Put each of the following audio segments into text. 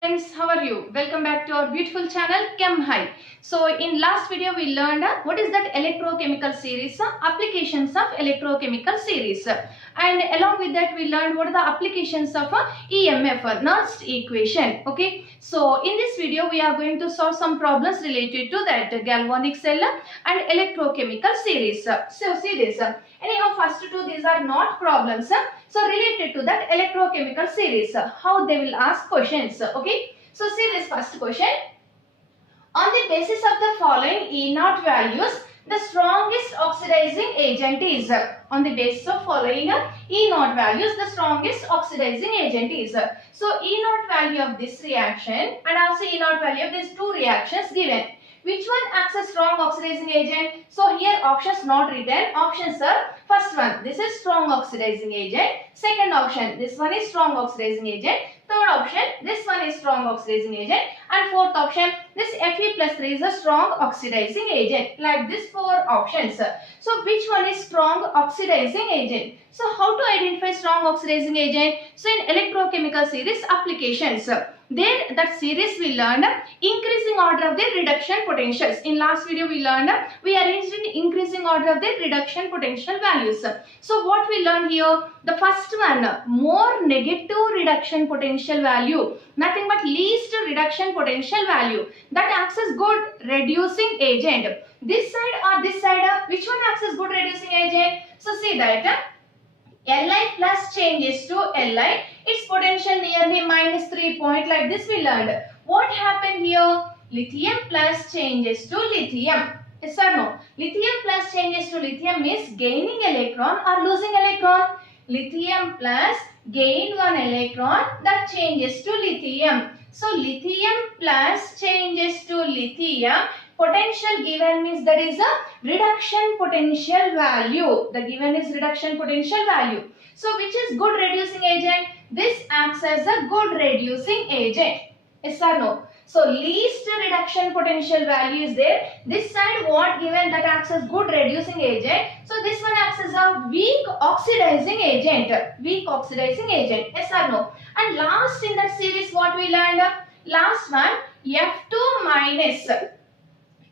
Friends, how are you? Welcome back to our beautiful channel Chem High. So in last video we learned what is that electrochemical series, applications of electrochemical series, and along with that we learned what are the applications of EMF, Nernst equation. Okay, so in this video we are going to solve some problems related to that galvanic cell and electrochemical series. So see this. Anyhow, first two these are not problems. So related to that electrochemical series, how they will ask questions. Okay. So see this first question. On the basis of the following E naught values, the strongest oxidizing agent is. On the basis of following E naught values, the strongest oxidizing agent is. So E naught value of this reaction and also E naught value of these two reactions given. Which one acts as strong oxidizing agent? So here options not written. Options are first one, this is strong oxidizing agent. Second option, this one is strong oxidizing agent. Third option, this one is strong oxidizing agent. And fourth option, this Fe plus 3 is a strong oxidizing agent. Like this four options. So which one is strong oxidizing agent? So how to identify strong oxidizing agent? So in electrochemical series applications, there that series we learned increasing order of the reduction potentials. In last video we learned we arranged in increasing order of the reduction potential values. So what we learned here, the first one, more negative reduction potential value, nothing but least reduction potential value, that acts as good reducing agent. This side or this side, which one acts as good reducing agent? So see that Li plus changes to Li, its potential nearly minus 3 point, like this we learned. What happened here? Lithium plus changes to lithium. Yes or no? Lithium plus changes to lithium means gaining electron or losing electron. Lithium plus gain one electron, that changes to lithium. So lithium plus changes to lithium. Potential given means that is a reduction potential value. The given is reduction potential value. So which is good reducing agent? This acts as a good reducing agent. Yes or no? So least reduction potential value is there. This side what given, that acts as good reducing agent. So this one acts as a weak oxidizing agent. Weak oxidizing agent. Yes or no? And last in that series what we learned? Last one, F2 minus.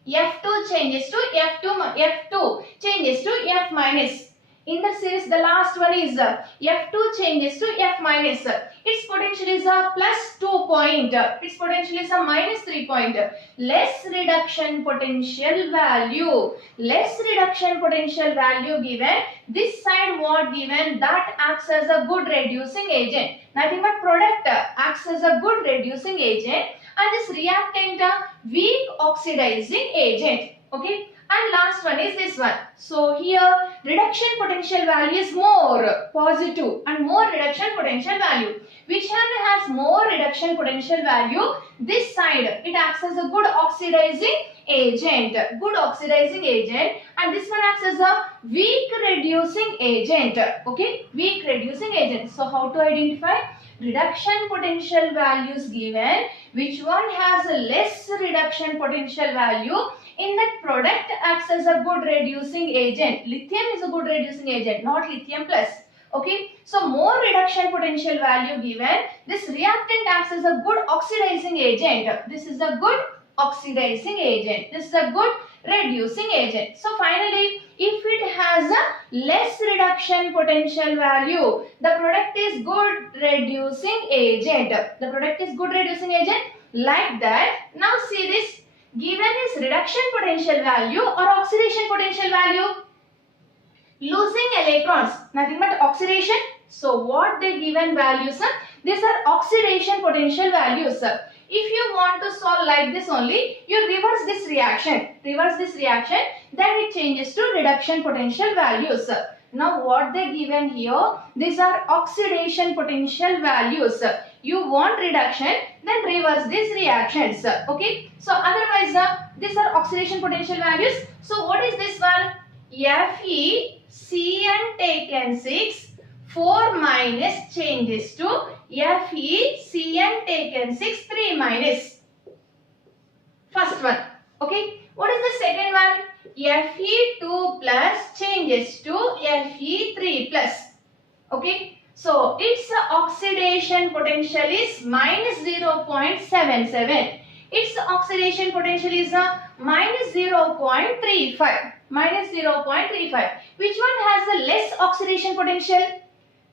F2 changes to F2 changes to F minus. In the series, the last one is F2 changes to F minus. Its potential is a plus 2 point. Its potential is a minus 3 point. Less reduction potential value. Less reduction potential value given. This side what given, that acts as a good reducing agent. Nothing but product acts as a good reducing agent. And this reactant, weak oxidizing agent. Okay. And last one is this one. So here reduction potential value is more positive and more reduction potential value. Which one has more reduction potential value? This side, it acts as a good oxidizing agent. Good oxidizing agent. And this one acts as a weak reducing agent. Okay. Weak reducing agent. So how to identify? Reduction potential values given. Which one has a less reduction potential value? In that product acts as a good reducing agent. Lithium is a good reducing agent, not lithium plus. Okay. So more reduction potential value given. This reactant acts as a good oxidizing agent. This is a good oxidizing agent. This is a good reducing agent. So finally, if it has a less reduction potential value, the product is good reducing agent. The product is good reducing agent. Like that. Now see this. Given is reduction potential value or oxidation potential value. Losing electrons, nothing but oxidation. So what the given values are? These are oxidation potential values. If you want to solve like this only, you reverse this reaction. Reverse this reaction, then it changes to reduction potential values. Now what they given here? These are oxidation potential values. You want reduction, then reverse these reactions. Okay. So otherwise, these are oxidation potential values. So what is this one? Fe Cn taken 6, 4 minus changes to Fe Cn taken 6, 3 minus. First one. Okay. What is the second one? Fe2 plus changes to Fe3 plus. Okay. So its oxidation potential is minus 0.77. Its oxidation potential is minus 0.35. Minus 0.35. Which one has a less oxidation potential?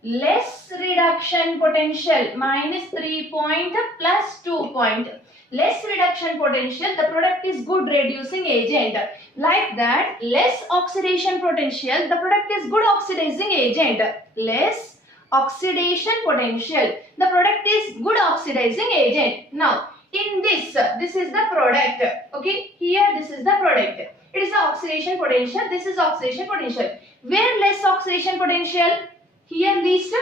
Less reduction potential, minus 3 point plus 2 point. Less reduction potential, the product is good reducing agent. Like that, less oxidation potential, the product is good oxidizing agent. Less oxidation potential, the product is good oxidizing agent. Now, in this is the product. Okay, here this is the product. It is the oxidation potential, this is oxidation potential. Where less oxidation potential? Here least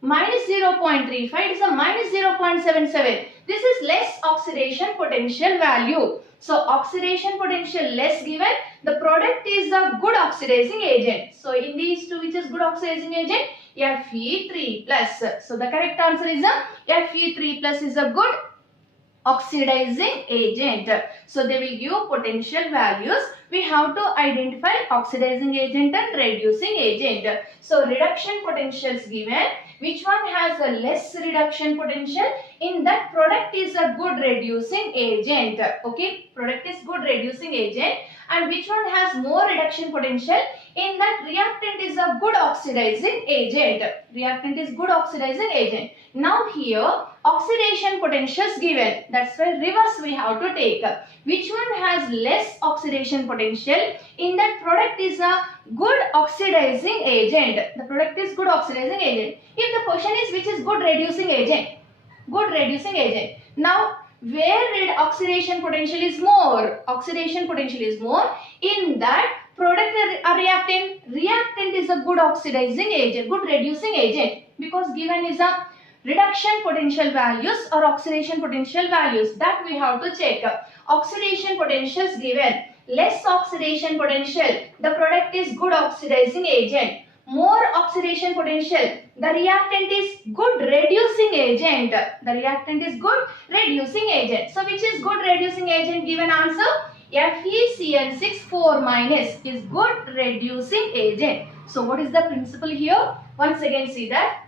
minus 0.35, it is a minus 0.77. This is less oxidation potential value. So oxidation potential less given, the product is a good oxidizing agent. So in these two, which is good oxidizing agent? Fe3 plus. So the correct answer is Fe3 plus is a good oxidizing agent. So they will give potential values. We have to identify oxidizing agent and reducing agent. So reduction potentials given. Which one has a less reduction potential? In that, product is a good reducing agent. Okay, product is good reducing agent. And which one has more reduction potential? In that, reactant is a good oxidizing agent. Reactant is good oxidizing agent. Now here, oxidation potentials given. That's why reverse we have to take. Which one has less oxidation potential? In that, product is a good oxidizing agent. The product is good oxidizing agent. If the question is which is good reducing agent? Good reducing agent. Now, where oxidation potential is more? Oxidation potential is more. In that, product or reactant? Reactant is a good oxidizing agent, good reducing agent, because given is a reduction potential values or oxidation potential values, that we have to check. Oxidation potentials given. Less oxidation potential, the product is good oxidizing agent. More oxidation potential, the reactant is good reducing agent. The reactant is good reducing agent. So which is good reducing agent? Given answer FeCN6 4 minus is good reducing agent. So what is the principle here? Once again see that.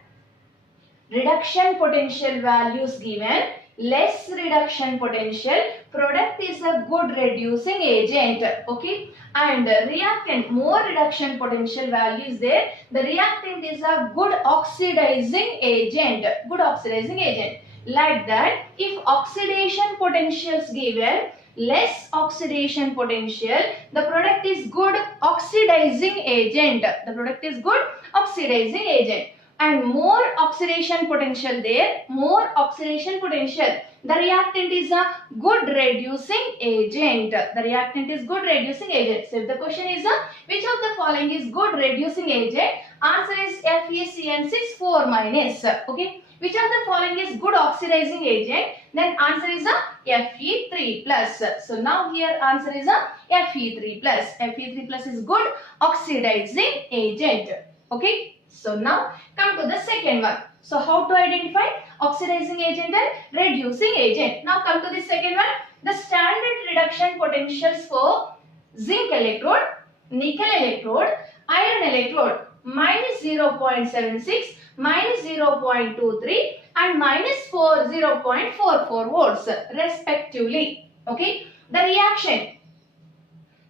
Reduction potential values given, less reduction potential, product is a good reducing agent. Okay, and reactant, more reduction potential value is there, the reactant is a good oxidizing agent. Good oxidizing agent. Like that, if oxidation potentials given, less oxidation potential, the product is good oxidizing agent. The product is good oxidizing agent. And more oxidation potential there, more oxidation potential, the reactant is a good reducing agent. The reactant is good reducing agent. So if the question is which of the following is good reducing agent, answer is FeCN6 4 minus. Okay, which of the following is good oxidizing agent, then answer is Fe3 plus. So now here answer is Fe3 plus. Fe3 plus is good oxidizing agent. Okay. So now come to the second one. So how to identify oxidizing agent and reducing agent? Now come to the second one. The standard reduction potentials for zinc electrode, nickel electrode, iron electrode minus 0.76, minus 0.23 and minus 0.44 volts respectively. Okay. The reaction.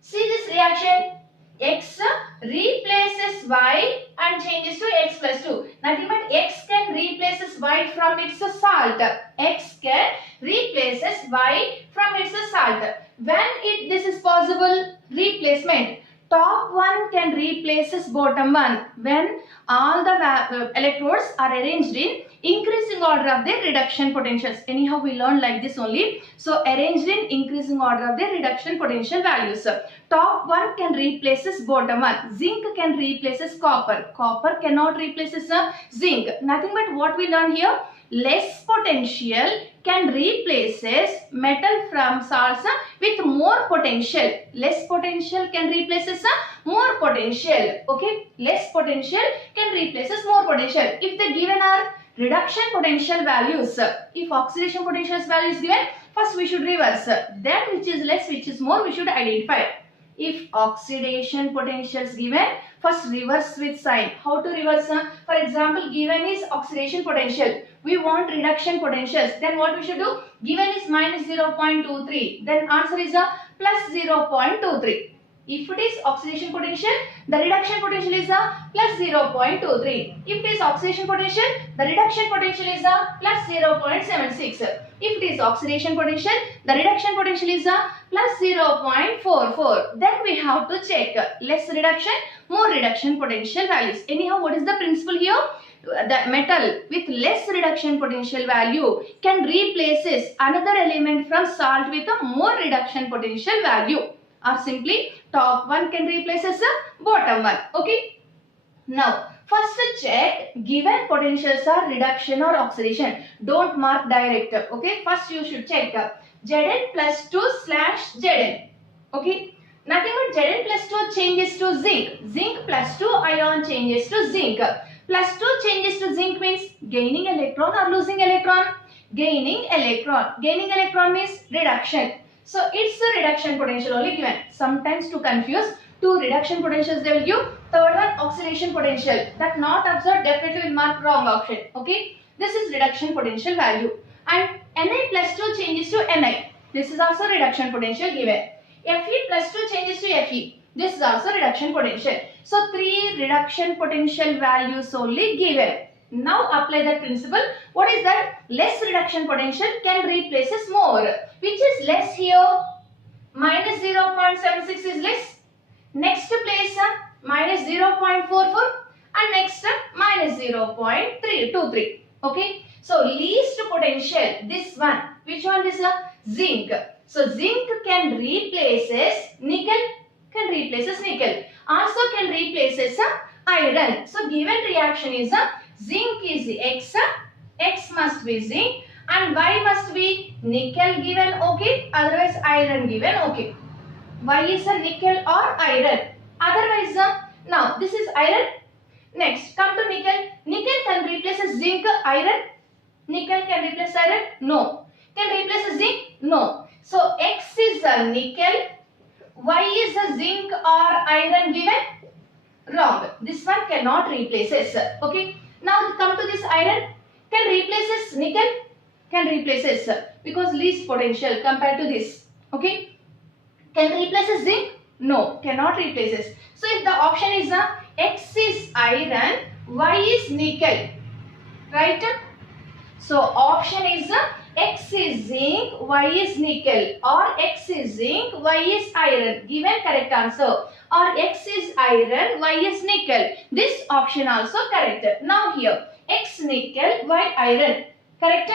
See this reaction. X replaces Y and changes to X plus 2. Nothing but X can replaces Y from its salt. X can replaces Y from its salt. When this is possible, replacement. Top one can replaces bottom one when all the electrodes are arranged in increasing order of their reduction potentials. Anyhow, we learn like this only. So arranged in increasing order of their reduction potential values. Top one can replaces bottom one. Zinc can replaces copper. Copper cannot replaces zinc. Nothing but what we learn here. Less potential can replaces metal from salts with more potential. Less potential can replaces more potential. Okay, less potential can replaces more potential. If the given are reduction potential values, if oxidation potential value is given, first we should reverse. Then which is less, which is more, we should identify. If oxidation potential is given, first reverse with sign. How to reverse? For example, given is oxidation potential. We want reduction potentials. Then what we should do? Given is minus 0.23. Then answer is a plus 0.23. If it is oxidation potential, the reduction potential is a plus 0.23. If it is oxidation potential, the reduction potential is a plus 0.76. If it is oxidation potential, the reduction potential is a plus 0.44. Then we have to check less reduction, more reduction potential values. Anyhow, what is the principle here? The metal with less reduction potential value can replaces another element from salt with a more reduction potential value. Or simply top one can replaces the bottom one. Okay. Now first check given potentials are reduction or oxidation. Don't mark direct. Okay. First you should check Zn plus 2 slash Zn. Okay. Nothing but Zn plus 2 changes to zinc. Zinc plus 2 ion changes to zinc. Plus 2 changes to zinc means gaining electron or losing electron? Gaining electron. Gaining electron means reduction. So it's a reduction potential only given. Sometimes to confuse, two reduction potentials they will give. Third one oxidation potential. That not observed definitely will mark wrong option. Okay. This is reduction potential value. And Ni plus 2 changes to Ni. This is also reduction potential given. Fe plus 2 changes to Fe. This is also reduction potential. So 3 reduction potential values only given. Now apply that principle. What is that? Less reduction potential can replaces more. Which is less here? Minus 0.76 is less. Next place minus 0.44 and next minus 0.323. Okay. So least potential, this one. Which one is zinc? So zinc can replaces nickel. Can replaces nickel. Also can replaces iron. So given reaction is zinc is X, X must be zinc and Y must be nickel given, okay, otherwise iron given, okay. Y is a nickel or iron, otherwise now this is iron. Next come to nickel. Nickel can replace zinc, iron. Nickel can replace iron? No. Can replace zinc? No. So X is a nickel, Y is a zinc or iron given? Wrong. This one cannot replaces, okay. Now come to this iron. Can replaces nickel? Can replaces because least potential compared to this. Okay. Can replaces zinc? No, cannot replaces. So if the option is X is iron, Y is nickel. Right? So option is X is zinc, Y is nickel, or X is zinc, Y is iron. Given correct answer. Or X is iron, Y is nickel. This option also correct. Now here, X nickel, Y iron. Correct?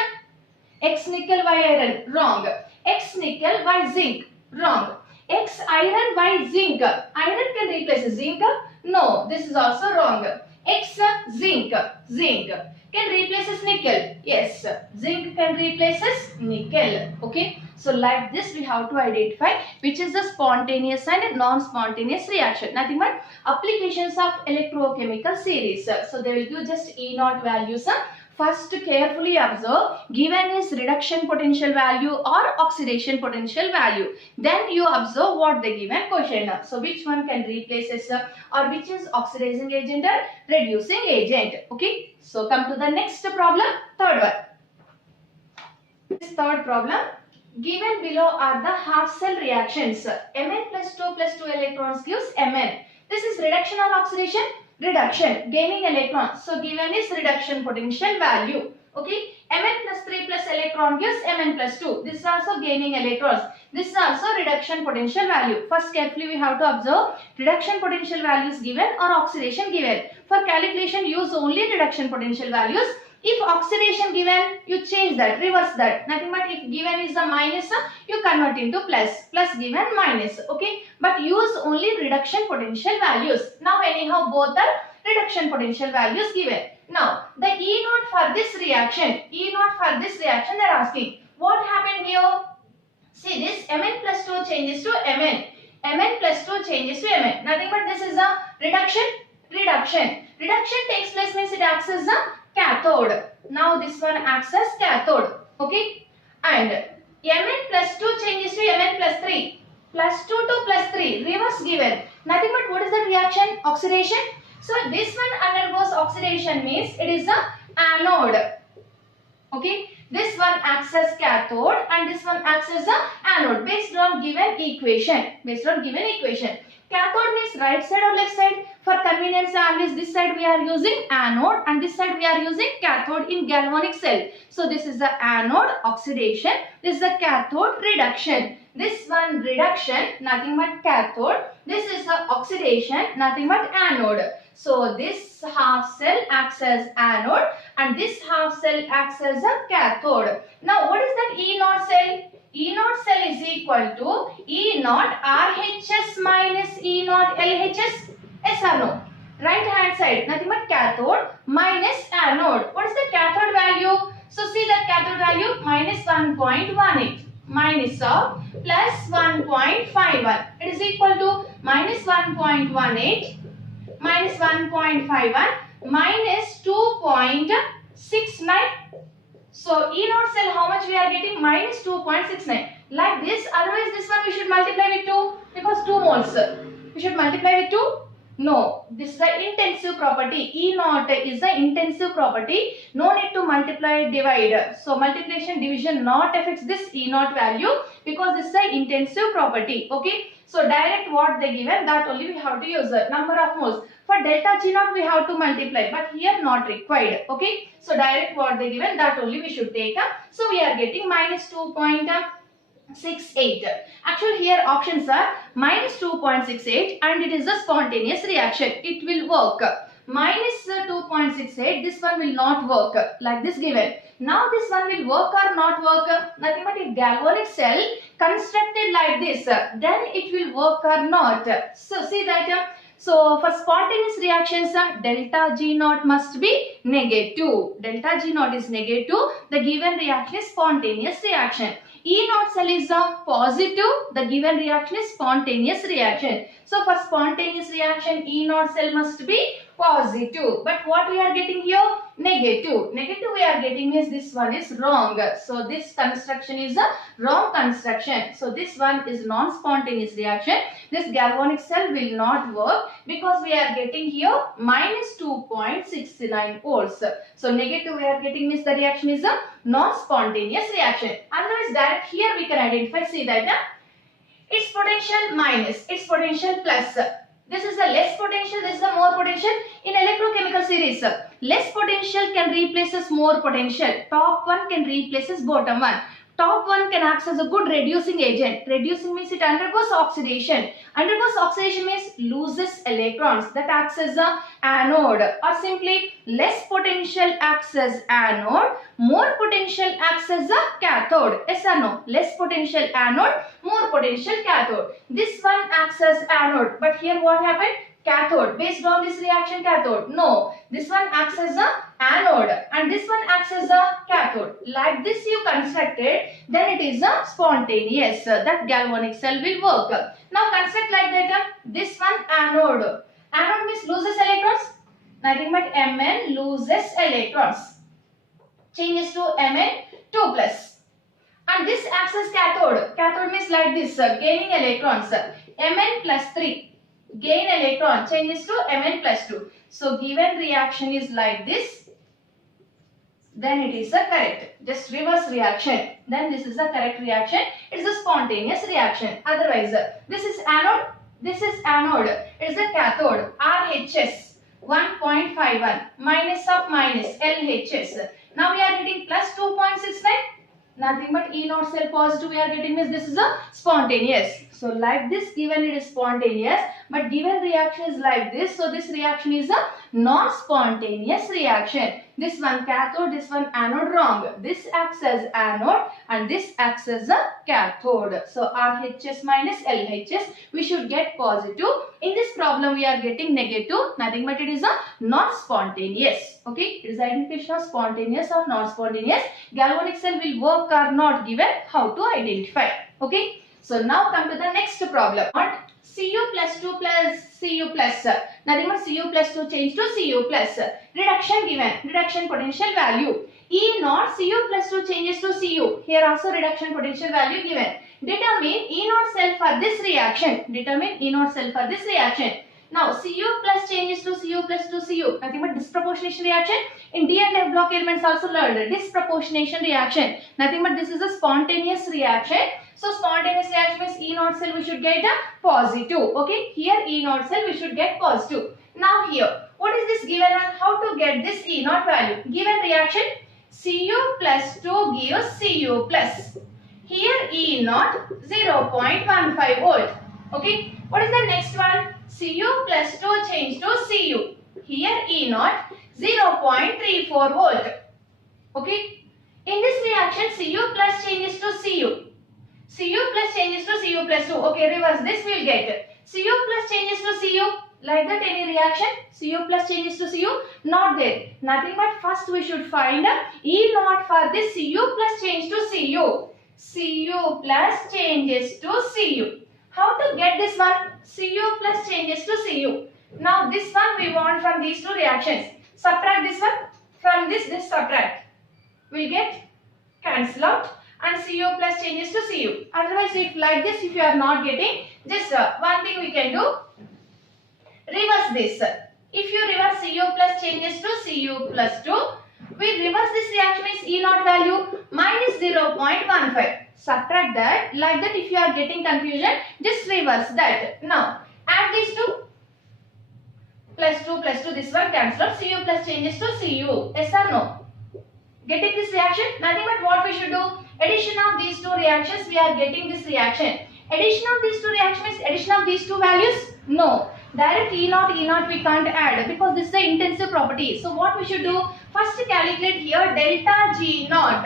X nickel, Y iron. Wrong. X nickel, Y zinc. Wrong. X iron, Y zinc. Iron can replace zinc? No, this is also wrong. X zinc. Zinc. Can replaces nickel? Yes. Zinc can replaces nickel. Okay. So like this we have to identify which is the spontaneous and non-spontaneous reaction. Nothing but applications of electrochemical series. So they will give just E naught values. First carefully observe given is reduction potential value or oxidation potential value. Then you observe what the given question. So which one can replace or which is oxidizing agent or reducing agent. Okay. So come to the next problem. Third one. This third problem. Given below are the half cell reactions. Mn plus 2 plus 2 electrons gives Mn. This is reduction or oxidation? Reduction. Gaining electron. So given is reduction potential value. Okay. Mn plus 3 plus electron gives Mn plus 2. This is also gaining electrons. This is also reduction potential value. First carefully we have to observe reduction potential values given or oxidation given. For calculation use only reduction potential values. If oxidation given, you change that, reverse that. Nothing but if given is a minus, you convert into plus. Plus given minus. Okay. But use only reduction potential values. Now anyhow both are reduction potential values given. Now the E naught for this reaction. E naught for this reaction they are asking. What happened here? See this Mn plus 2 changes to Mn. Mn plus 2 changes to Mn. Nothing but this is a reduction. Reduction. Reduction takes place means it acts as a cathode. Now this one acts as cathode. Okay. And Mn plus 2 changes to Mn plus 3. plus 2 to plus 3, reverse given. Nothing but what is the reaction? Oxidation. So this one undergoes oxidation means it is a anode. Okay, this one acts as cathode and this one acts as a anode based on given equation. Cathode means right side or left side. For convenience always this side we are using anode and this side we are using cathode in galvanic cell. So this is the anode oxidation, this is the cathode reduction. This one reduction, nothing but cathode. This is the oxidation, nothing but anode. So this half cell acts as anode and this half cell acts as a cathode. Now what is that E naught cell? E naught cell is equal to E naught RHS minus E naught LHS. Yes or no? Right hand side, nothing but cathode minus anode. What is the cathode value? So see the cathode value minus 1.18 minus of plus 1.51. It is equal to minus 1.18 minus 1.51 minus 2.69. So E naught cell how much we are getting? Minus 2.69. Like this, otherwise this one we should multiply with 2 because 2 moles. We should multiply with 2. No, this is the intensive property. E naught is the intensive property. No need to multiply, divide. So multiplication, division not affects this E naught value because this is the intensive property. Okay. So direct what they given, that only we have to use. Number of moles. For delta G naught we have to multiply, but here not required. Okay. So direct what they given, that only we should take. So we are getting minus 2.68. Actually here options are minus 2.68 and it is a spontaneous reaction. It will work. Minus 2.68, this one will not work like this given. Now this one will work or not work? Nothing but a galvanic cell constructed like this, then it will work or not. So see that. So for spontaneous reactions, delta G naught must be negative. Delta G naught is negative. The given reaction is spontaneous reaction. E naught cell is a positive. The given reaction is spontaneous reaction. So for spontaneous reaction, E naught cell must be positive. But what we are getting here? Negative. Negative we are getting means this one is wrong. So this construction is a wrong construction. So this one is non-spontaneous reaction. This galvanic cell will not work because we are getting here minus 2.69 volts. So negative we are getting means the reaction is a non-spontaneous reaction. Otherwise direct here we can identify, see that its potential minus, its potential plus. This is the less potential, this is the more potential. In electrochemical series, less potential can replace as more potential. Top one can replace as bottom one. Top one can act as a good reducing agent. Reducing means it undergoes oxidation. Undergoes oxidation means loses electrons. That acts as a anode. Or simply less potential acts as anode. More potential acts as a cathode. Yes or no? Less potential anode. More potential cathode. This one acts as anode. But here what happened? Cathode. Based on this reaction, cathode. No. This one acts as a anode and this one acts as a cathode. Like this you constructed, then it is a spontaneous. That galvanic cell will work. Now construct like that. This one anode. Anode means loses electrons. Nothing but Mn loses electrons. Changes to Mn2 plus. And this acts as cathode. Cathode means like this, gaining electrons. Mn plus 3. Gain electron changes to Mn plus 2. So given reaction is like this, then it is a correct. Just reverse reaction. Then this is a correct reaction. It is a spontaneous reaction. Otherwise, this is anode. This is anode. It is a cathode. RHS 1.51 minus of minus LHS. Now we are getting plus 2.69. Nothing but E naught cell positive we are getting means this is a spontaneous. So like this given it is spontaneous, but given reaction is like this. So this reaction is a non-spontaneous reaction. This one cathode, this one anode, wrong. This acts as anode and this acts as a cathode. So RHS minus LHS we should get positive. In this problem we are getting negative. Nothing but it is a not spontaneous. Okay, it is identification of spontaneous or non-spontaneous. Galvanic cell will work or not given. How to identify? Okay. So now come to the next problem. Cu plus 2 plus Cu plus. Nothing but Cu plus 2 change to Cu plus. Reduction given. Reduction potential value. E naught Cu plus 2 changes to Cu. Here also reduction potential value given. Determine E naught cell for this reaction. Determine E naught cell for this reaction. Now Cu plus changes to Cu plus to Cu. Nothing but disproportionation reaction. In D and F block elements also learned disproportionation reaction. Nothing but this is a spontaneous reaction. So spontaneous reaction means E naught cell we should get a positive. Okay. Here E naught cell we should get positive. Now here, what is this given one? How to get this E naught value? Given reaction Cu plus 2 gives Cu plus. Here E naught 0.15 volt. Okay. What is the next one? Cu plus 2 change to Cu. Here E naught 0.34 volt. Okay. In this reaction Cu plus changes to Cu. Cu plus changes to Cu plus 2. Okay, reverse this we will get. Cu plus changes to Cu. Like that any reaction? Cu plus changes to Cu? Not there. Nothing but first we should find E naught for this Cu plus change to Cu. Cu plus changes to Cu. How to get this one? Cu plus changes to Cu. Now this one we want from these two reactions. Subtract this one. From this subtract. We'll get cancel out. And Cu plus changes to Cu. Otherwise, if like this, if you are not getting, just one thing we can do, reverse this. If you reverse Cu plus changes to Cu plus 2, we reverse this reaction is E naught value minus 0.15. Subtract that. Like that, if you are getting confusion, just reverse that. Now, add these two. Plus 2 plus 2, this one cancel out. Cu plus changes to Cu. Yes or no? Getting this reaction? Nothing but what we should do? Addition of these two reactions, we are getting this reaction. Addition of these two reactions is addition of these two values? No. Direct E naught we can't add because this is the intensive property. So what we should do? First calculate here delta G naught.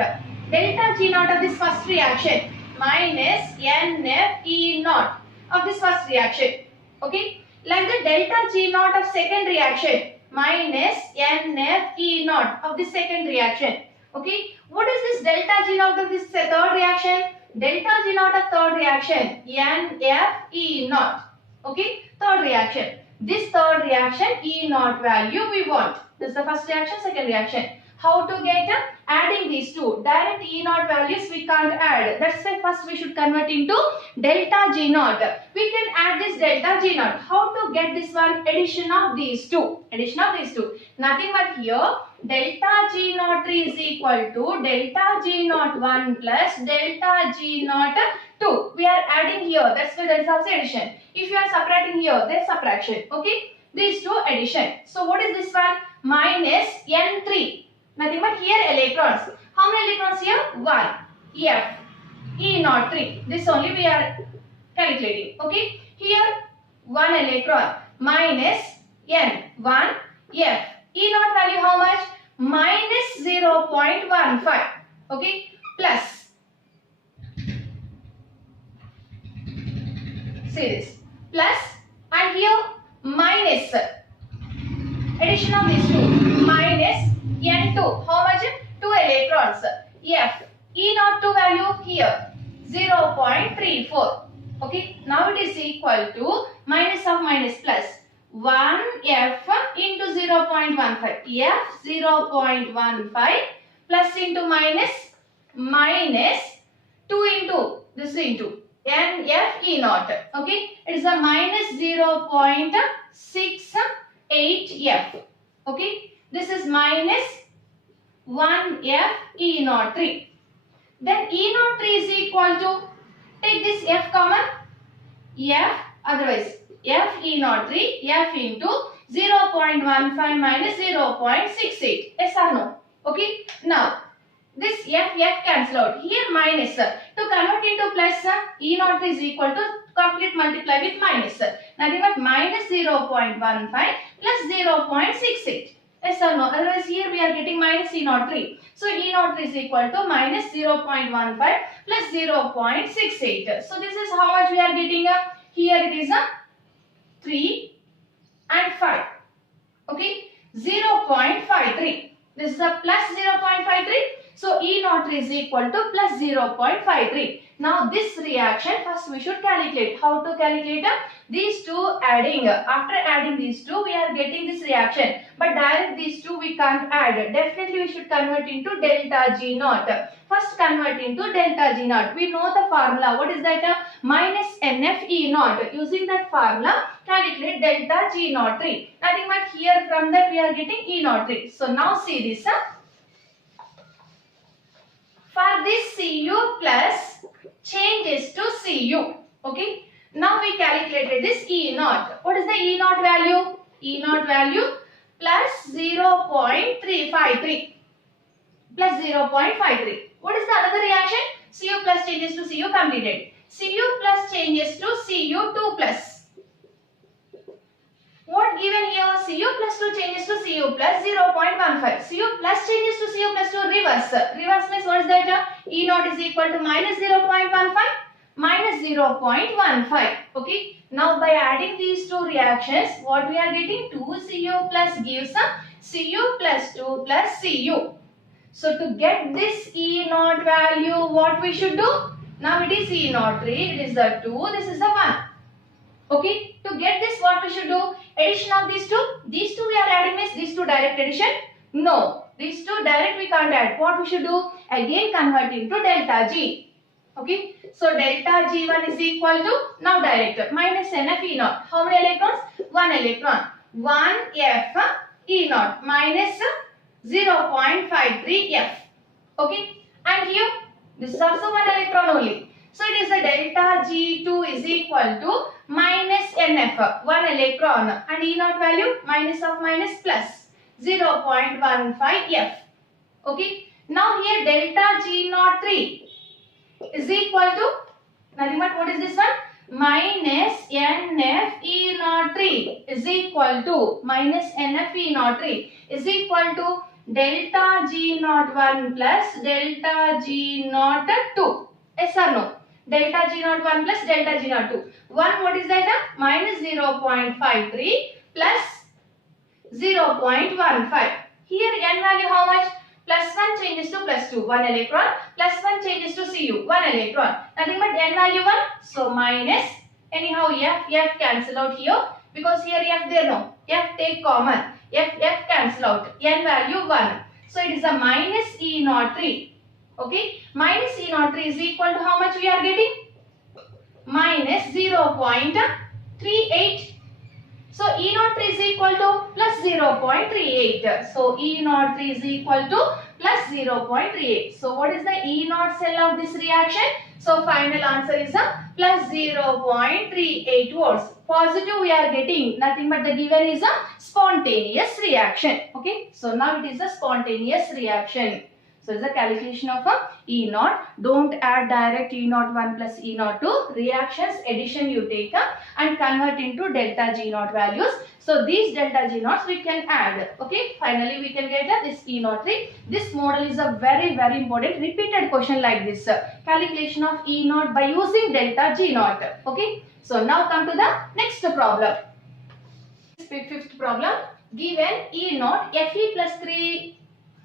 Delta G naught of this first reaction minus NF E naught of this first reaction. Okay. Like the delta G naught of second reaction minus NF E naught of the second reaction. Okay. What is this delta G naught of this third reaction? Delta G naught of third reaction NF E naught. Okay. Third reaction. This third reaction E naught value we want. This is the first reaction, second reaction. How to get adding these two? Direct E naught values we can't add. That's why first we should convert into delta G naught. We can add this delta G naught. How to get this one? Addition of these two. Addition of these two. Nothing but here delta G naught 3 is equal to delta G naught 1 plus delta G naught 2. We are adding here. That's why that is also addition. If you are separating here, there's subtraction. Okay. These two addition. So what is this one? Minus N3. Nothing but here electrons. How many electrons here? 1. F. E naught 3. This only we are calculating. Okay. Here 1 electron minus N 1 F. E naught value how much? Minus 0.15. Okay. Plus. See this. Plus and here minus. Addition of these two. Minus N2. How much? 2 electrons. F. E naught 2 value here. 0.34. Okay. Now it is equal to minus of minus plus. 1 F into 0.15. F 0.15 plus into minus. Minus 2 into. This into. NF E naught. Okay. It is a minus 0.68 F. Okay. This is minus 1 F E naught 3. Then E naught 3 is equal to, take this F common, F, otherwise F E naught 3, F into 0.15 minus 0.68. Yes or no? Okay. Now, this F cancel out. Here minus. To convert into plus, E naught is equal to complete multiply with minus. Nothing but minus 0.15 plus 0.68. Yes or no? Otherwise here we are getting minus E naught 3. So E naught 3 is equal to minus 0.15 plus 0.68. So this is how much we are getting. Here it is 3 and 5. Okay. 0.53. This is a plus 0.53. So E naught is equal to plus 0.53. Now this reaction first we should calculate. How to calculate? These two adding. After adding these two we are getting this reaction. But direct these two we can't add. Definitely we should convert into delta G naught. For First convert into delta G naught. We know the formula. What is that? Minus NF E naught. Using that formula, calculate delta G naught 3. Nothing but here from that we are getting E naught 3. So now see this. For this Cu plus changes to Cu. Okay. Now we calculated this E naught. What is the E naught value? E naught value plus 0.353. Plus 0.53. What is the another reaction? Cu plus changes to Cu completed. Cu plus changes to Cu2 plus. What given here? Cu plus 2 changes to Cu plus 0.15. Cu plus changes to Cu plus 2 reverse. Reverse means what is that? E naught is equal to minus 0.15 minus 0.15. Okay. Now by adding these two reactions, what we are getting? 2Cu plus gives Cu plus 2 plus Cu. So to get this E naught value, what we should do? Now it is E naught 3, it is the 2, this is the 1. Okay, to get this what we should do? Addition of these two. These two we are adding means these two direct addition? No, these two direct we can't add. What we should do? Again convert into delta G. Okay, so delta G1 is equal to, now direct, minus NF E naught. How many electrons? 1 electron. 1 F E naught minus 0.53 F. Okay, and here this is also 1 electron only. So it is the delta G2 is equal to minus NF, 1 electron, and E naught value minus of minus plus 0.15 F. Okay, now here delta G naught 3 is equal to nothing but what is this one? Minus NF E naught 3 is equal to minus NF E naught 3 is equal to delta G naught 1 plus delta G naught 2. Yes or no? Delta G naught 1 plus delta G naught 2. 1 what is that? Minus 0.53 plus 0.15. Here N value how much? Plus 1 changes to plus 2. 1 electron. Plus 1 changes to Cu. 1 electron. Nothing but N value 1. So minus. Anyhow F cancel out here. Because here F there no. F take common. F cancel out. N value 1. So it is a minus E naught 3. Okay. Minus E naught 3 is equal to how much we are getting? Minus 0.38. So E naught 3 is equal to plus 0.38. So E naught 3 is equal to plus 0.38. So what is the E naught cell of this reaction? So final answer is a plus 0.38 volts. Positive we are getting, nothing but the given is a spontaneous reaction. Okay. So now it is a spontaneous reaction. So it's a calculation of a E naught. Don't add direct E naught 1 plus E naught 2. Reactions addition you take and convert into delta G naught values. So these delta G naughts we can add. Okay. Finally we can get this E naught 3. This model is a very important repeated question like this. Calculation of E naught by using delta G naught. Okay. So now come to the next problem. Fifth problem. Given E naught Fe plus 3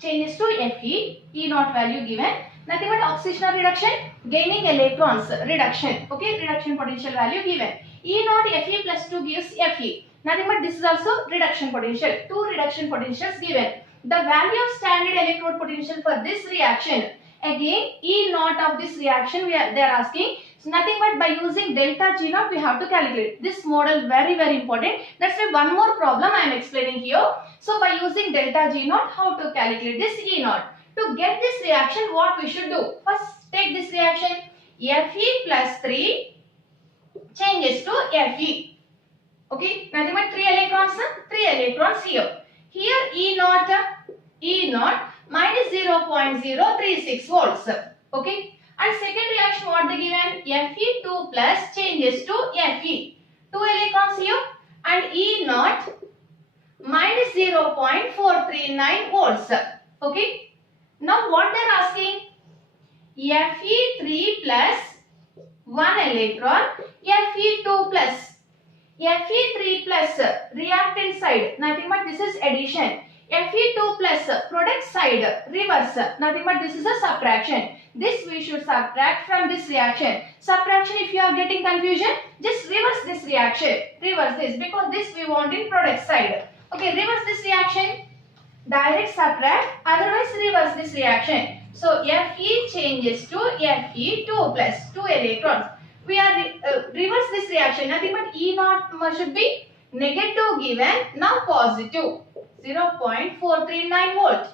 changes to Fe, E naught value given, nothing but oxidation reduction, gaining electrons reduction. Okay, reduction potential value given. E naught Fe plus 2 gives Fe. Nothing but this is also reduction potential. 2 reduction potentials given. The value of standard electrode potential for this reaction. Again, E naught of this reaction they are asking. So nothing but by using delta G naught we have to calculate. This model very important. That's why one more problem I am explaining here. So by using delta G naught, how to calculate this E naught? To get this reaction, what we should do? First take this reaction. Fe plus 3 changes to Fe. Okay, nothing but 3 electrons, 3 electrons here. Here E naught minus 0.036 volts. Okay. And second reaction what they given? Fe2 plus changes to Fe. 2 electrons here and E naught minus 0.439 volts. Okay. Now what they are asking? Fe3 plus 1 electron, Fe2 plus. Fe3 plus reactant side, nothing but this is addition. Fe2 plus product side, reverse, nothing but this is a subtraction. This we should subtract from this reaction. Subtraction, if you are getting confusion, just reverse this reaction. Reverse this because this we want in product side. Okay, reverse this reaction. Direct subtract, otherwise reverse this reaction. So Fe changes to Fe2 plus 2 electrons. We are reverse this reaction. Nothing but E naught should be negative given. Now positive 0.439 volt.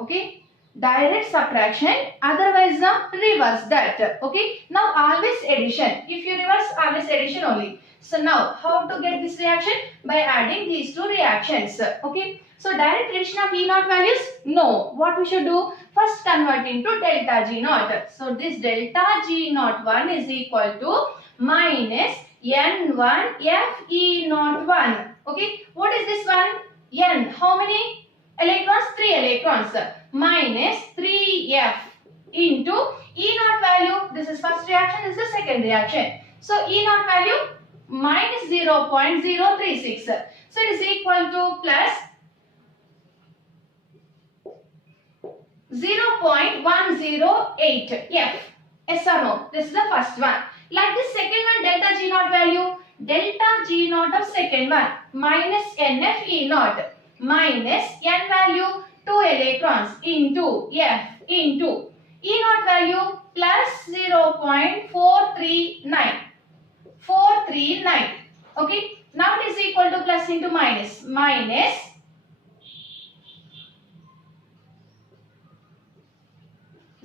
Okay. Direct subtraction. Otherwise reverse that. Okay. Now always addition. If you reverse, always addition only. So now how to get this reaction? By adding these two reactions. Okay. So direct addition of E naught values? No. What we should do? First convert into delta G naught. So this delta G naught 1 is equal to minus N1 Fe naught 1. Okay. What is this one? N. How many electrons? 3 electrons. Minus 3F into E naught value. This is first reaction. This is the second reaction. So E naught value minus 0.036. So it is equal to plus 0.108 F. Yes or no? This is the first one. Like the second one, delta G naught value. Delta G naught of second one minus NF E naught minus N value 2 electrons into F into E naught value plus 0.439. 439. Okay. Now it is equal to plus into minus. Minus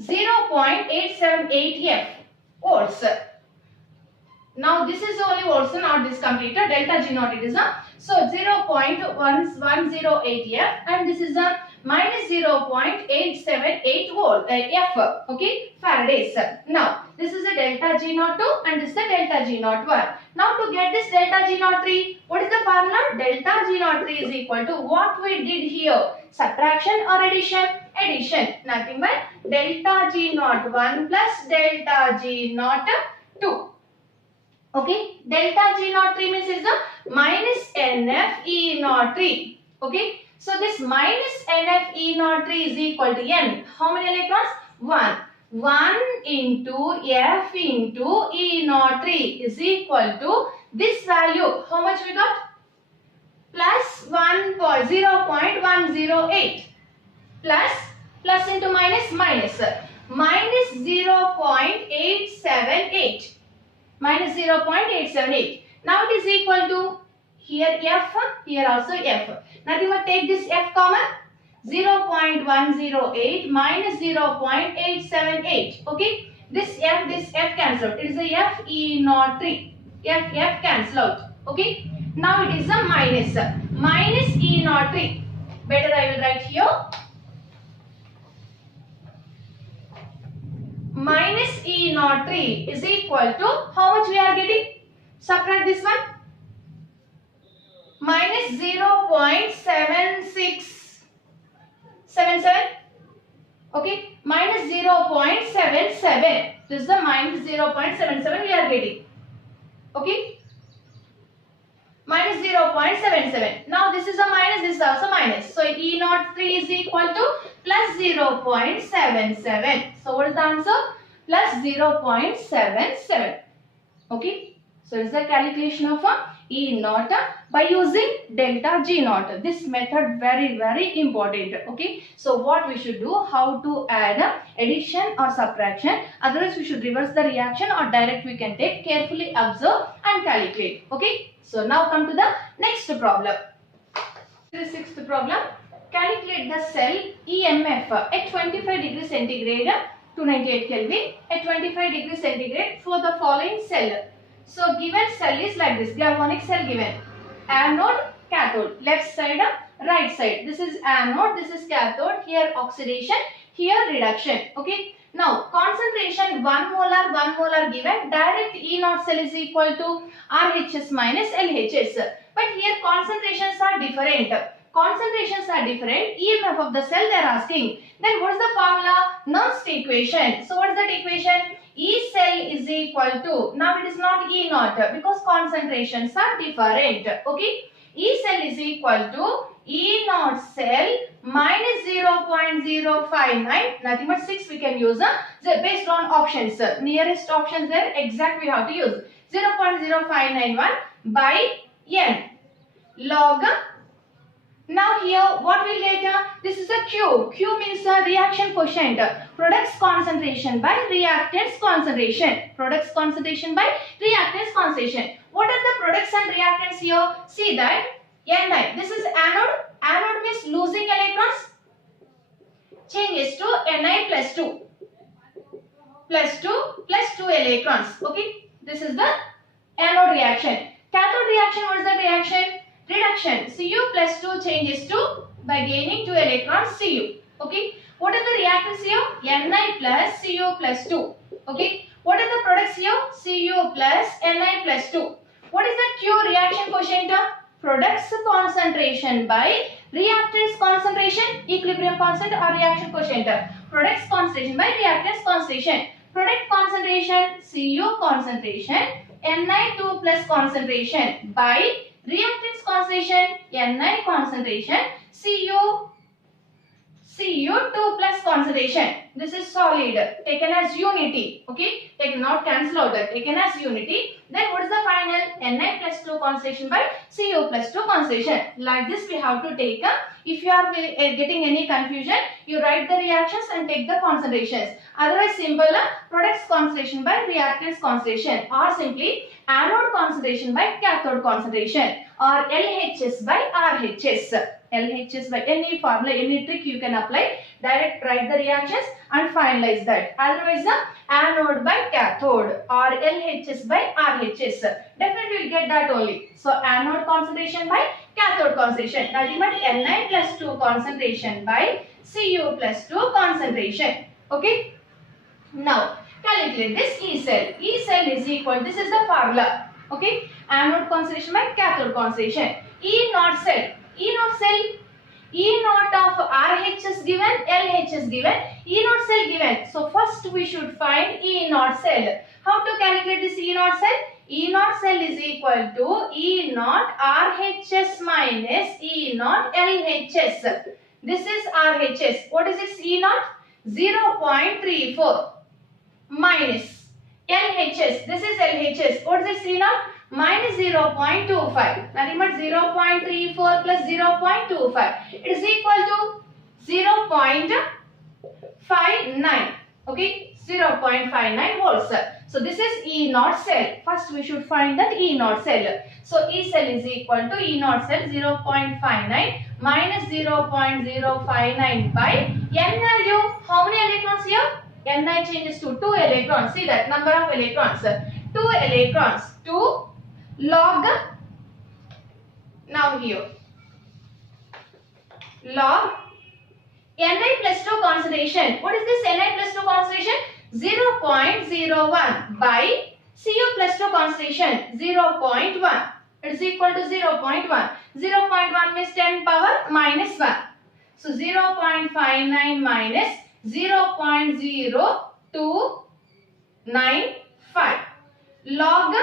0.878 F volts. Now this is only volts, not this completed. Delta G naught it is a. So 0.108 F and this is a minus 0.878 volt F. Okay, Faradays. Now this is a delta G naught 2 and this is the delta G naught 1. Now to get this delta G naught 3, what is the formula? Delta G naught 3 is equal to what we did here. Subtraction or addition? Addition. Nothing but delta G naught 1 plus delta G naught 2. Okay, delta G naught 3 means is the minus NF E naught 3. Okay, so this minus NF E naught 3 is equal to N. How many electrons? 1. 1 into F into E naught 3 is equal to this value. How much we got? Plus 0.108 plus into minus minus 0.878. Minus 0.878. Now it is equal to here F, here also F. Nothing but take this F common. 0.108 minus 0.878. Okay. This F cancel out. It is a F E naught 3. F cancel out. Okay. Now it is a minus. Minus E naught 3. Better I will write here. Minus E naught 3 is equal to how much we are getting? Subtract this one. Minus 0.7677. Okay. Minus 0.77. This is the minus 0.77 we are getting. Okay. Minus 0.77. Now this is a minus, this is also minus. So E naught 3 is equal to plus 0.77. So what is the answer? Plus 0.77. Okay. So it is the calculation of E naught by using delta G naught. This method very important. Okay. So what we should do? How to add addition or subtraction. Otherwise we should reverse the reaction or direct we can take. Carefully observe and calculate. Okay. So now come to the next problem. The sixth problem. Calculate the cell EMF at 25 degrees centigrade to 98 Kelvin at 25 degrees centigrade for the following cell. So given cell is like this. Galvanic cell given. Anode, cathode. Left side, right side. This is anode, this is cathode. Here oxidation, here reduction. Okay. Now concentration 1 molar given. Direct E naught cell is equal to RHS minus LHS. But here concentrations are different. Concentrations are different. EMF of the cell they are asking. Then what is the formula? Nernst equation. So what is that equation? E cell is equal to, now it is not E naught because concentrations are different. Okay. E cell is equal to E naught cell minus 0.059. Nothing but 6 we can use based on options. Nearest options there exact we have to use. 0.0591 by N log Now here what we'll get, this is a Q. Q means reaction quotient. Products concentration by reactants concentration. Products concentration by reactants concentration. What are the products and reactants here? See that Ni. This is anode. Anode means losing electrons. Changes to Ni plus 2. Plus 2 electrons. Okay. This is the anode reaction. Cathode reaction, what is the reaction? Reduction. Cu plus 2 changes to by gaining 2 electrons Cu. Okay. What are the reactants here? Ni plus Cu plus 2. Okay. What are the products here? Cu plus Ni plus 2. What is the Q reaction quotient? Products concentration by reactants concentration, equilibrium constant or reaction quotient. Products concentration by reactants concentration. Product concentration, Cu concentration, Ni2 plus concentration by reactants concentration, Ni concentration, Cu2 plus concentration. This is solid taken as unity. Okay, take not cancel out that, taken as unity. Then what is the final? Ni plus 2 concentration by Cu plus 2 concentration. Like this we have to take. If you are getting any confusion, you write the reactions and take the concentrations. Otherwise simple, products concentration by reactants concentration, or simply anode concentration by cathode concentration, or LHS by RHS. LHS by any formula, any trick you can apply. Direct write the reactions and finalize that. Otherwise, anode by cathode or LHS by RHS. Definitely will get that only. So anode concentration by cathode concentration. Nothing but Ni plus 2 concentration by Cu plus 2 concentration. Okay. Now calculate this E cell. E cell is equal. This is the formula. Okay. Anode concentration by cathode concentration. E naught cell. E naught cell, E naught of RH is given, LH is given, E naught cell given. So first we should find E naught cell. How to calculate this E naught cell? E naught cell is equal to E naught RHS minus E naught LHS. This is RHS. What is its E naught? 0.34 minus LHS. This is LHS. What is its E naught? Minus 0.25. Nothing but 0.34 plus 0.25. It is equal to 0.59. Okay, 0.59 volts. So this is E naught cell. First we should find that E naught cell. So E cell is equal to E naught cell 0.59 minus 0.059 by Ni. How many electrons here? Ni changes to 2 electrons. See that number of electrons. 2 electrons. 2 log, now here, log Ni plus 2 concentration. What is this Ni plus 2 concentration? 0.01 by Cu plus 2 concentration 0.1. It is equal to 0.1. 0.1 means 10 power minus 1. So 0.59 minus 0.0295 log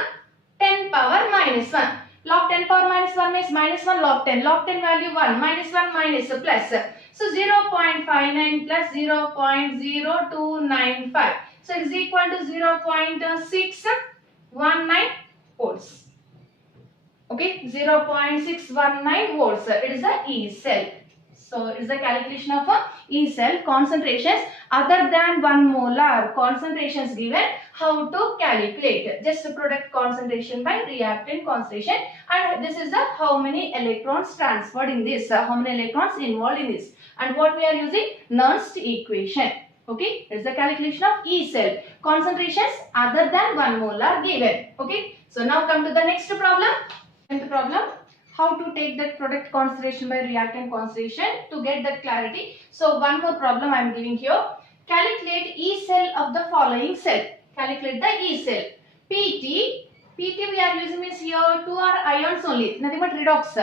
10 power minus 1. Log 10 power minus 1 means minus 1 log 10. Log 10 value 1. Minus 1 minus plus. So 0.59 plus 0.0295. So it is equal to 0.619 volts. Okay, 0.619 volts. It is the E cell. So it is the calculation of a E cell concentrations other than 1 molar concentrations given. How to calculate? Just the product concentration by reactant concentration, and this is the how many electrons transferred in this, how many electrons involved in this, and what we are using? Nernst equation. Okay, it is the calculation of E cell concentrations other than 1 molar given. Okay, so now come to the next problem. How to take that product concentration by reactant concentration to get that clarity. So one more problem I am giving here. Calculate E cell of the following cell. Calculate the E cell. PT we are using means here 2R ions only, nothing but redox.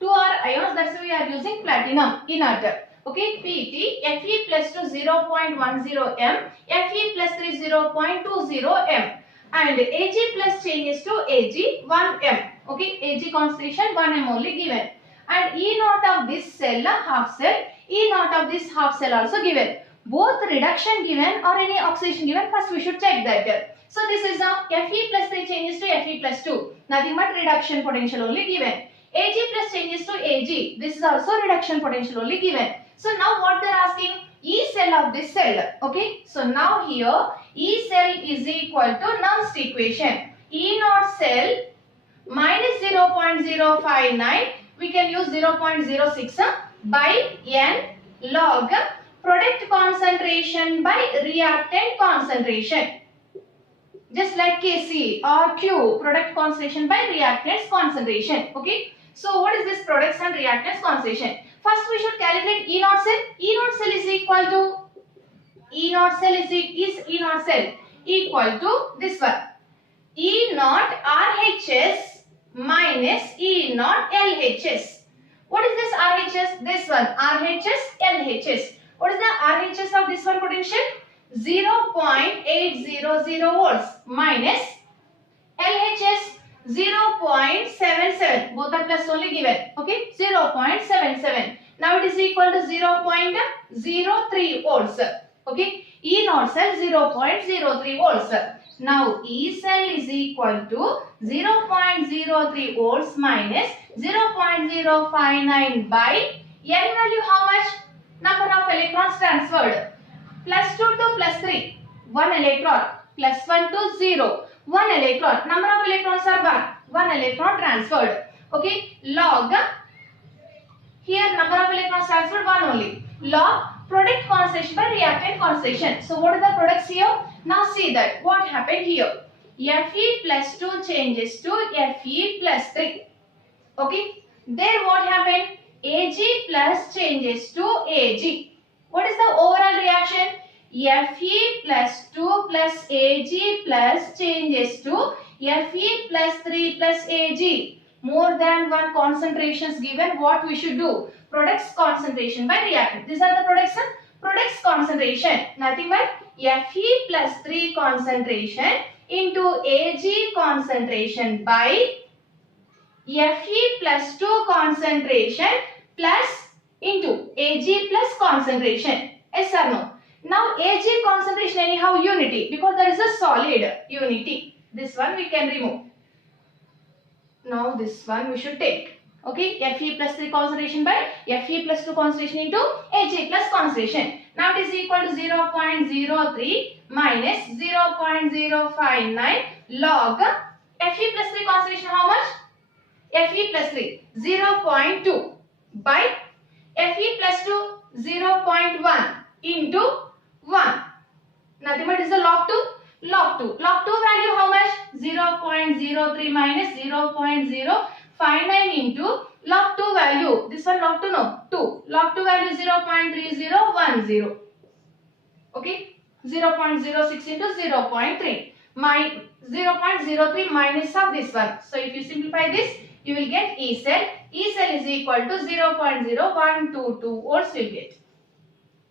2R ions, that's why we are using platinum inert. Okay, PT Fe plus 2 0.10 m, Fe plus 3 0.20 m, and Ag plus changes to Ag 1 m. Okay, Ag concentration 1 m only given, and E naught of this cell, half cell, E naught of this half cell also given. Both reduction given or any oxidation given, first we should check that. So this is Fe plus 3 changes to Fe plus 2, nothing but reduction potential only given. Ag plus changes to Ag. This is also reduction potential only given. So now what they are asking? E cell of this cell. Okay. So now here E cell is equal to Nernst equation. E naught cell minus 0.059. We can use 0.06 by N log product concentration by reactant concentration. Just like Kc or Q, product concentration by reactants concentration. Okay. So what is this products and reactants concentration? First we should calculate E naught cell. E naught cell is equal to E naught cell is E naught cell equal to this one. E naught RHS minus E naught LHS. What is this RHS? This one RHS LHS. What is the RHS of this one potential? 0.800 volts minus LHS 0.77. Both are plus only given. Okay, 0.77. Now it is equal to 0.03 volts. Okay, E naught cell 0.03 volts. Now E cell is equal to 0.03 volts minus 0.059 by N value how much? Number of electrons transferred. Plus 2 to plus 3. 1 electron. Plus 1 to 0. 1 electron. Number of electrons are 1. 1 electron transferred. Okay. Log. Here number of electrons transferred 1 only. Log product concentration by reactant concentration. So what are the products here? Now see that what happened here. Fe plus 2 changes to Fe plus 3. Okay. There what happened? Ag plus changes to Ag. What is the overall reaction? Fe plus 2 plus Ag plus changes to Fe plus 3 plus Ag. More than one concentrations given, what we should do? Products concentration by reactant. These are the products concentration. Nothing but Fe plus 3 concentration into Ag concentration by Fe plus 2 concentration plus into Ag plus concentration. Yes or no? Now Ag concentration anyhow unity because there is a solid unity. This one we can remove. Now this one we should take. Okay, Fe plus 3 concentration by Fe plus 2 concentration into Ag plus concentration. Now it is equal to 0.03 minus 0.059 log Fe plus 3 concentration how much? Fe plus 3 0.2 by Fe plus 2 0.1 into 1. Nothing but is the log 2. Log 2. Log 2 value how much? 0.03 minus 0.059 into log 2 value. This one log 2 no. 2. Log 2 value 0.3010. Okay. 0.06 into 0.3. 0.03 minus of this one. So if you simplify this, you will get E cell. E cell is equal to 0.0122 volts will get.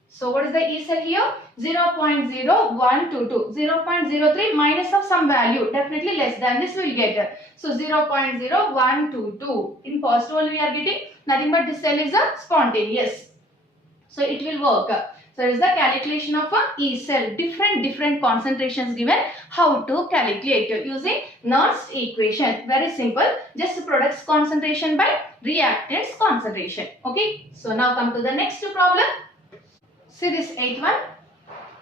So what is the E cell here? 0.0122. 0.03 minus of some value. Definitely less than this we will get. So 0.0122. In positive only we are getting. Nothing but this cell is a spontaneous. So it will work. So that is the calculation of a E cell. Different concentrations given. How to calculate using Nernst equation. Very simple. Just products concentration by reactants concentration. Okay. So now come to the next problem. See this 8th one.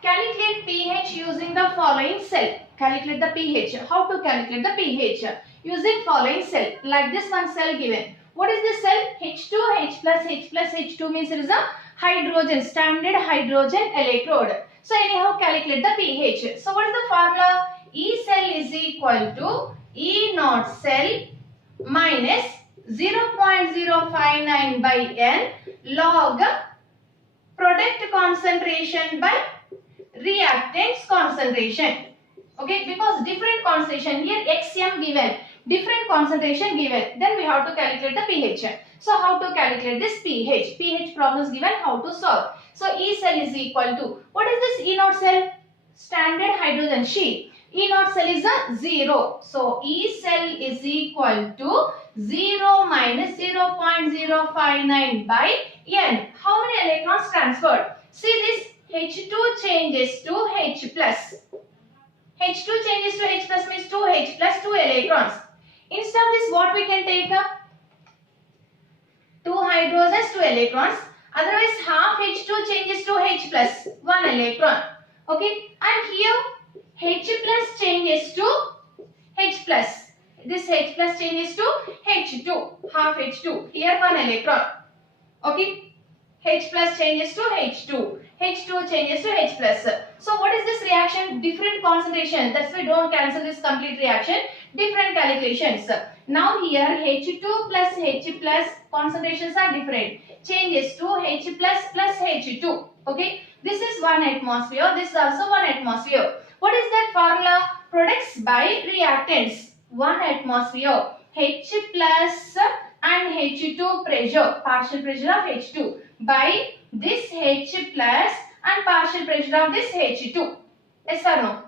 Calculate pH using the following cell. Calculate the pH. How to calculate the pH? Using following cell. Like this one cell given. What is this cell? H2, H plus H2 means it is a hydrogen, standard hydrogen electrode. So anyhow calculate the pH. So what is the formula? E cell is equal to E naught cell minus 0.059 by N log product concentration by reactants concentration. Okay, because different concentration here XM given, different concentration given, then we have to calculate the pH. So how to calculate this pH? pH problems given, how to solve? So E cell is equal to, what is this E naught cell? Standard hydrogen sheet. E naught cell is a 0. So E cell is equal to 0 minus 0.059 by N. How many electrons transferred? See this H2 changes to H plus. H2 changes to H plus means 2H plus 2 electrons. Instead of this what we can take? 2 hydrogens, 2 electrons. Otherwise, half H2 changes to H plus, 1 electron. Okay, and here H plus changes to H plus. This H plus changes to H2, half H2. Here 1 electron. Okay, H plus changes to H2. H2 changes to H plus. So what is this reaction? Different concentration. That's why don't cancel this complete reaction. Different calculations. Now here H2 plus H plus concentrations are different. Changes to H plus H2. Okay. This is 1 atmosphere. This is also 1 atmosphere. What is that formula? Products by reactants. 1 atmosphere. H plus and H2 pressure. Partial pressure of H2 by this H plus and partial pressure of this H2. Yes or no?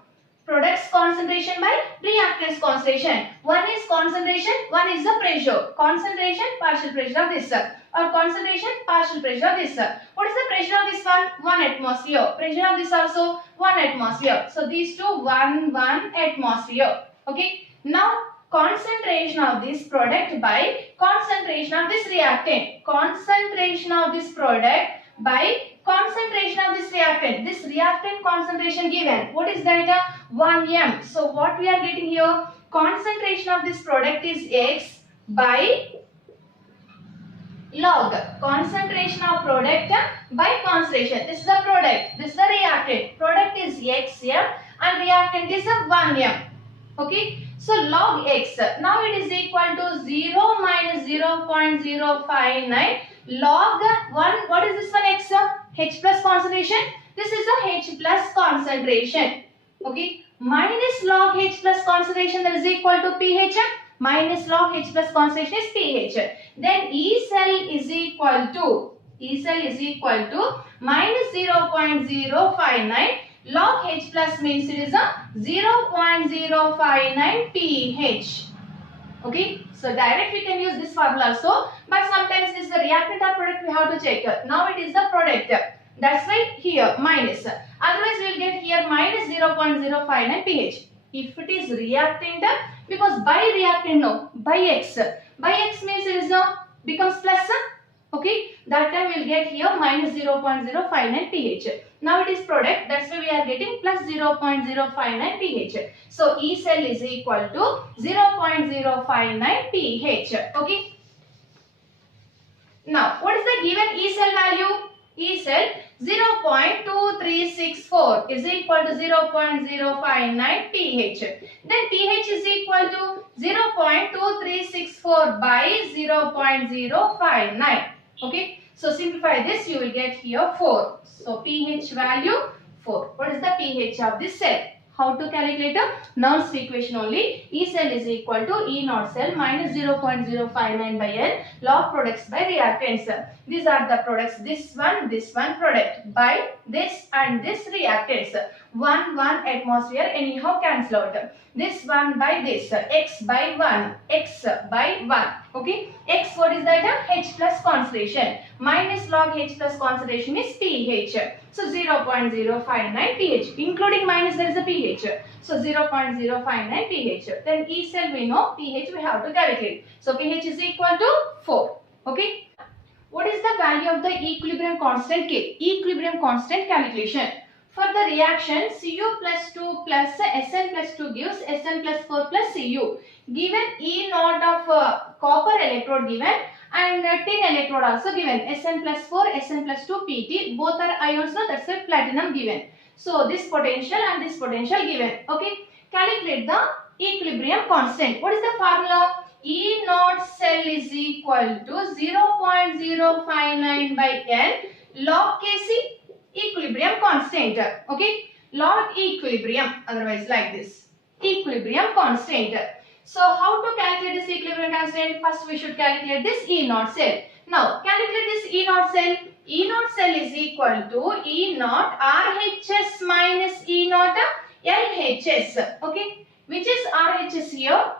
Products concentration by reactants concentration. One is concentration, one is the pressure. Concentration, partial pressure of this. Or concentration, partial pressure of this. What is the pressure of this one? 1 atmosphere. Pressure of this also 1 atmosphere. So these two 1 atmosphere. Okay. Now concentration of this product by concentration of this reactant. Concentration of this product by concentration of this reactant. This reactant concentration given. What is that? 1 m. So what we are getting here? Concentration of this product is X by log. Concentration of product by concentration. This is the product. This is the reactant. Product is X m and reactant is 1 m. Okay. So log X. Now it is equal to 0 minus 0.059 log 1. What is this one? X. H plus concentration. This is a H plus concentration. Okay. Minus log H plus concentration, that is equal to pH. Minus log H plus concentration is pH. Then E cell is equal to minus 0.059 log H plus means it is a 0.059 pH. Okay, so direct we can use this formula also, but sometimes this is the reactant or product we have to check. Now it is the product. That's why here minus. Otherwise we will get here minus 0.059 pH. If it is reactant, because by reactant no, by X. By X means it is becomes plus. Okay, that time we will get here minus 0.059 pH. Now it is product, that's why we are getting plus 0.059 pH. So E cell is equal to 0.059 pH. Okay. Now what is the given E cell value? E cell 0.2364 is equal to 0.059 pH. Then pH is equal to 0.2364 by 0.059. Okay. So simplify this, you will get here 4. So pH value 4. What is the pH of this cell? How to calculate a Nernst equation only? E cell is equal to E naught cell minus 0.059 by N log products by reactants. These are the products. This one product by this and this reactants. 1 atmosphere anyhow cancel out. This one by this. X by 1. X by 1. Okay. X, what is that? H plus concentration. Minus log H plus concentration is pH. So 0.059 pH. Including minus there is a pH. So 0.059 pH. Then E cell we know, pH we have to calculate. So pH is equal to 4. Okay. What is the value of the equilibrium constant K? Equilibrium constant calculation. For the reaction Cu plus 2 plus Sn plus 2 gives Sn plus 4 plus Cu. Given E naught of copper electrode given and tin electrode also given. Sn plus 4, Sn plus 2 Pt. Both are ions, no, that's why platinum given. So this potential and this potential given. Okay. Calculate the equilibrium constant. What is the formula? E naught cell is equal to 0.059 by N log Kc equilibrium constant. Okay. Log equilibrium, otherwise like this. Equilibrium constant. So how to calculate this equilibrium constant? First we should calculate this E naught cell. Now calculate this E naught cell. E naught cell is equal to E naught RHS minus E naught LHS. Okay. Which is RHS here?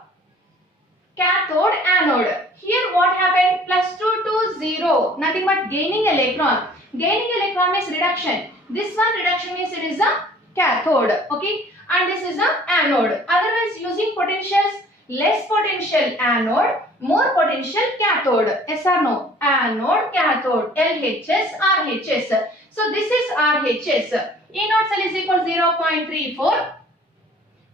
Cathode, anode. Here what happened? Plus 2 to 0. Nothing but gaining electron. Gaining electron means reduction. This one reduction means it is a cathode. Okay. And this is a anode. Otherwise using potentials, less potential anode, more potential cathode. Yes or no? Anode, cathode, LHS, RHS. So this is RHS. E naught cell is equal to 0.34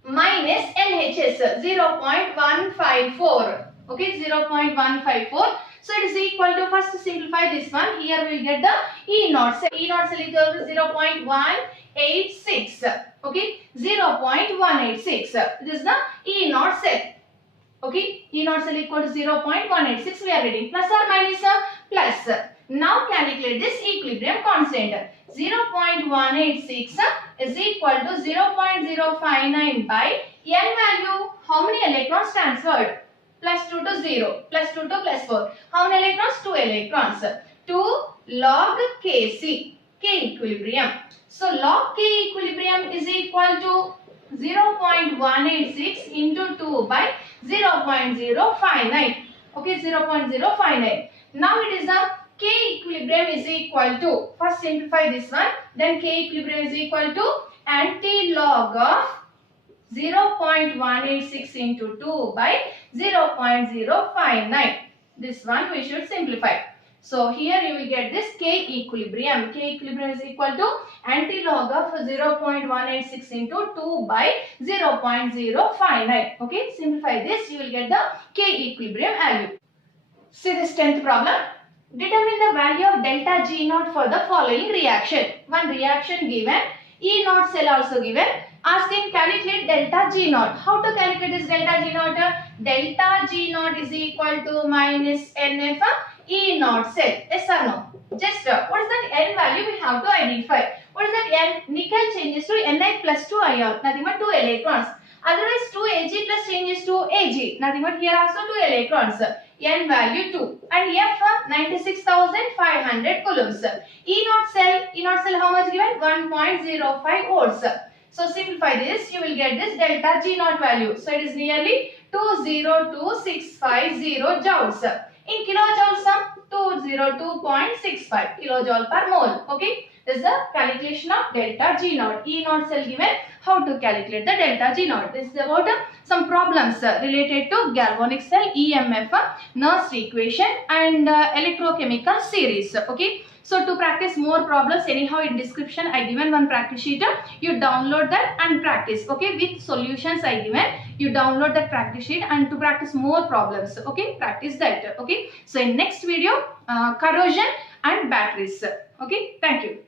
minus LHS 0.154. Okay, 0.154. So it is equal to, first simplify this one. Here we will get the E naught cell. E naught cell is equal to 0.186. Okay, 0.186. This is the E naught cell. Okay, E naught cell equal to 0.186. We are reading plus or minus plus. Now calculate this equilibrium constant. 0.186 is equal to 0.059 by N value. How many electrons transferred? Plus 2 to 0. Plus 2 to plus 4. How many electrons? 2 electrons. 2 log Kc. K equilibrium. So log K equilibrium is equal to 0.186 into 2 by 0.059. Okay, 0.059. Now it is the K equilibrium is equal to, first simplify this one, then K equilibrium is equal to anti-log of 0.186 into 2 by 0.059. This one we should simplify. So here you will get this K equilibrium. K equilibrium is equal to anti-log of 0.186 into 2 by 0.059. Okay, simplify this, you will get the K equilibrium value. See this 10th problem. Determine the value of delta G naught for the following reaction. One reaction given, E naught cell also given. Asking calculate delta G naught. How to calculate this delta G naught? Delta G naught is equal to minus NF E naught cell. Yes or no? Just what is that N value we have to identify. What is that N? Nickel changes to Ni plus 2 ion. Nothing but 2 electrons. Otherwise 2 Ag plus changes to Ag. Nothing but here also 2 electrons. N value 2. And F 96,500 coulombs. E naught cell how much given? 1.05 volts. So simplify this, you will get this delta G naught value. So it is nearly 202,650 joules. In kilojoules, 202.65 kilojoule per mole. Okay, this is the calculation of delta G naught. E naught cell given. How to calculate the delta G naught? This is about some problems related to galvanic cell, EMF, Nernst equation, and electrochemical series. Okay. So to practice more problems, anyhow in description I given one practice sheet. You download that and practice. Okay, with solutions I given. You download that practice sheet and to practice more problems. Okay, practice that. Okay. So in next video, corrosion and batteries. Okay. Thank you.